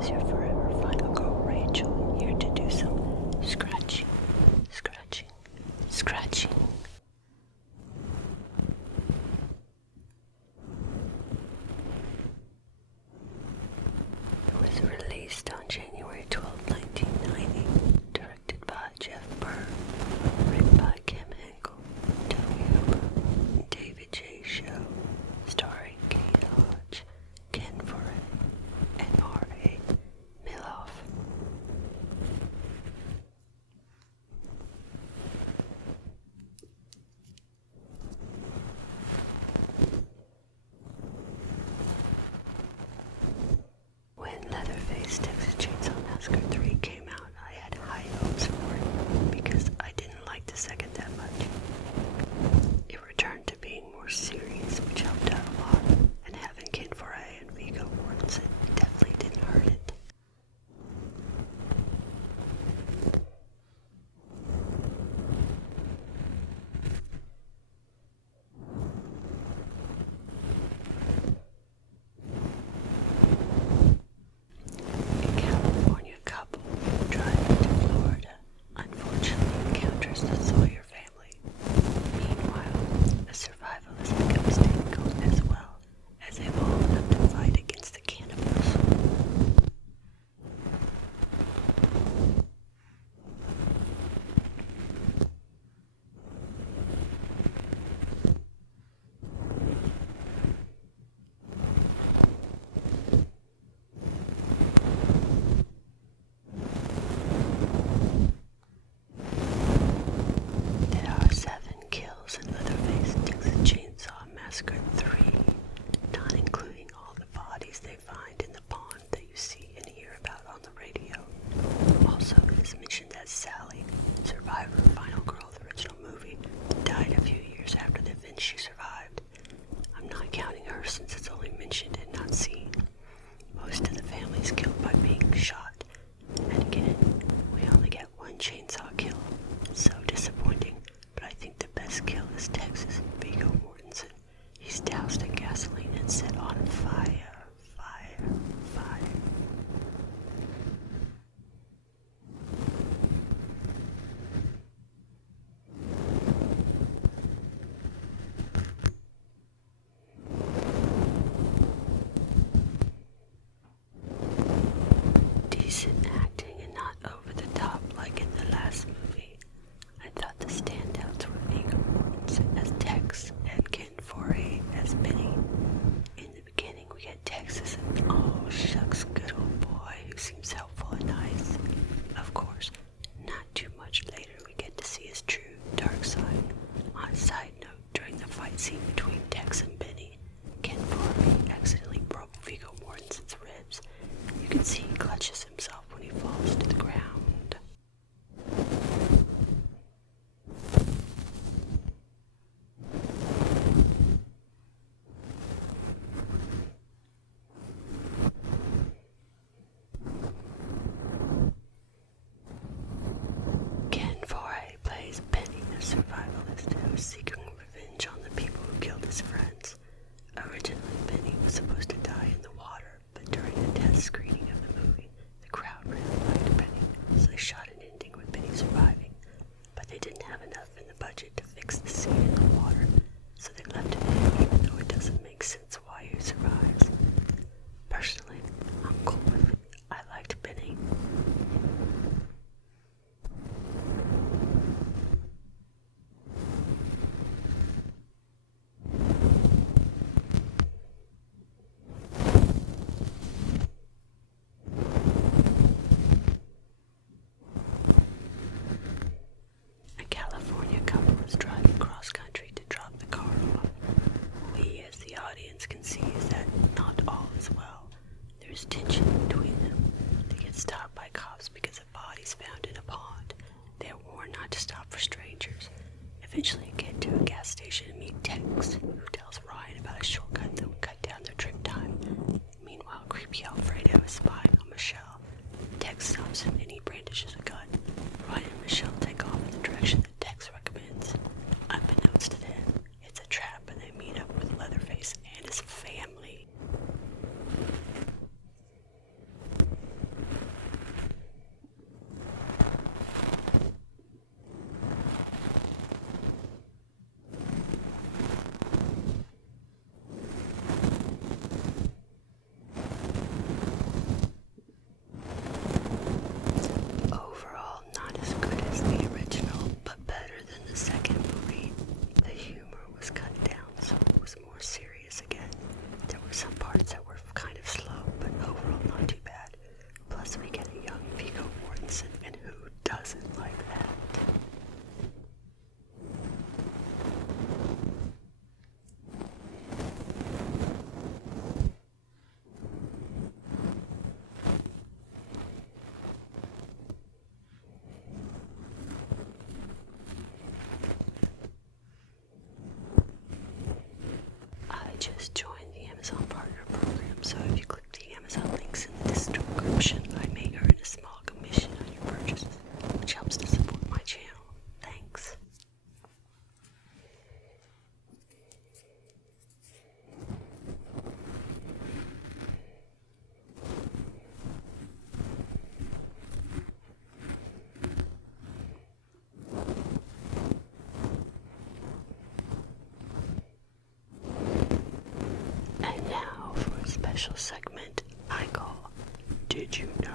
is your forever final girl, Rachel, here to do some scratching, scratching, scratching. It was released on January 12, 1990, directed by Jeff Burr, written by Kim Henkel, Toby Hooper, and David J. Show, starring Kate Hodge, Ken Foray, and R.A. Miloff. When Leatherface Texas Chainsaw Massacre 3 came out, I had high hopes for it because I didn't like the second that much. It returned to being more serious, which helped out a lot, and having Ken Foray and Viggo Mortensen definitely didn't hurt it. A California couple driving to Florida unfortunately encounters the Sawyer family. Meanwhile, a survivalist becomes tangled as well as they all have to fight against the cannibals. There are 7 kills in Leatherface Texas Chainsaw Massacre 3, not including all the bodies they find in the pond that you see and hear about on the radio. Also, it is mentioned that Sally, survivor of Final Girl, the original movie, died a few years after the event she survived. I'm not counting her since it's only mentioned and not seen. Most of the family is killed by being shot. And again, we only get one chainsaw kill. So disappointing, but I think the best kill is Texas Viggo Mortensen. He's doused in gasoline and set on fire, fire, fire. Decent acting and not over the top like in the last movie. I thought the standouts were Viggo Mortensen as Tex and Ken Foray as Benny. In the beginning we get Texas and oh shucks good old boy who seems helpful and nice. Of course, not too much later we get to see his true dark side. On a side note, during the fight scene between Tex and Benny, Ken Foray accidentally broke Viggo Mortensen's ribs. You can see he clutches himself when he falls to the ground. Ken Foray plays Benny, the survivalist who is seeking revenge on the people who killed his friends. subscription, I may earn a small commission on your purchases, which helps to support my channel. Thanks. And now for a special segment I call Did You Know?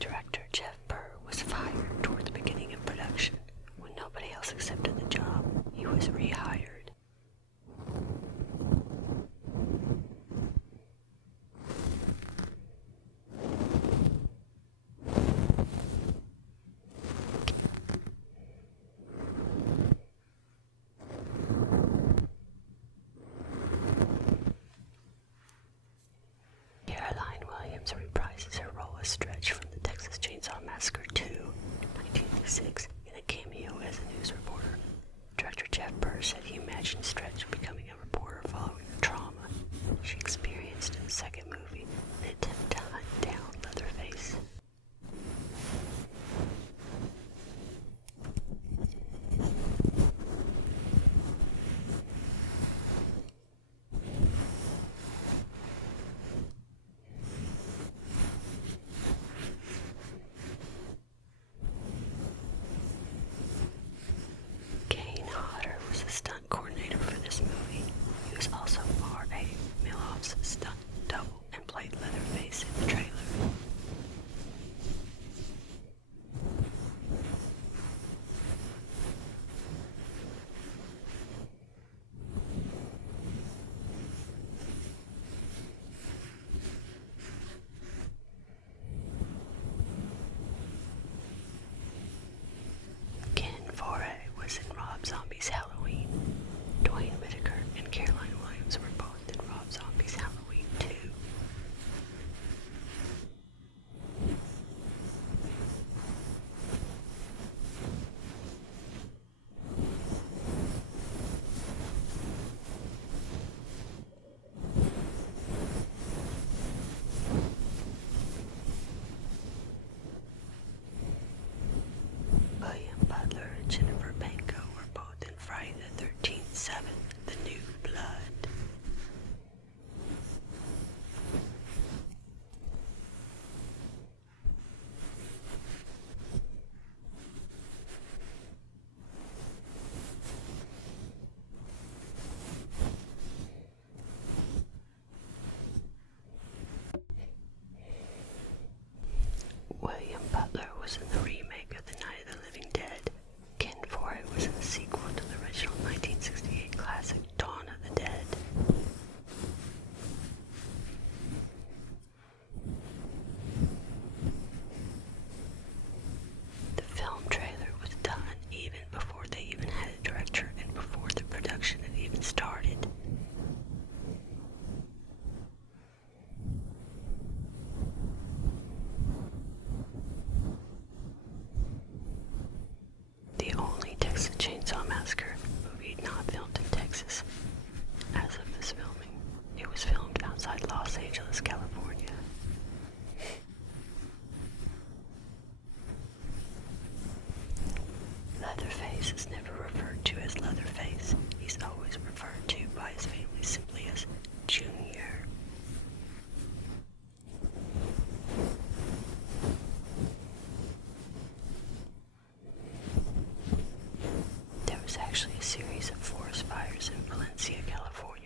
Director Jeff Burr was fired toward the beginning of production. When nobody else accepted the job, he was rehired. Caroline Williams reprises her role as Stretch from the Texas Chainsaw Massacre 2, 1986, in a cameo as a news reporter. Director Jeff Burr said he imagined Stretch becoming a reporter following the trauma she experienced in the second movie, an attempt to hunt down Leatherface. Kane Hodder was the stunt coordinator for this movie. He was also R.A. Milhoff's stunt double and played Leatherface in the trailer. Ken Foree was in Rob Zombie's Halloween. Dwayne Whitaker and Caroline Williams were both in Rob Zombie's Halloween 2. William Butler and Jennifer Banco were both in Friday the 13th, 7th, The New Blood. William Butler was in the remake of The Night of the Living Dead. Ken Foree was in the sequel to the original 1968 classic Dawn of the Dead. The film trailer was done even before they even had a director and before the production had even started. The only Texas Chainsaw Massacre movie not filmed in Texas. As of this filming, it was filmed outside Los Angeles, California. Leatherface is never referred to as Leatherface. He's always referred to by his family simply as Junior. There was actually a series of forest fires in Valencia, California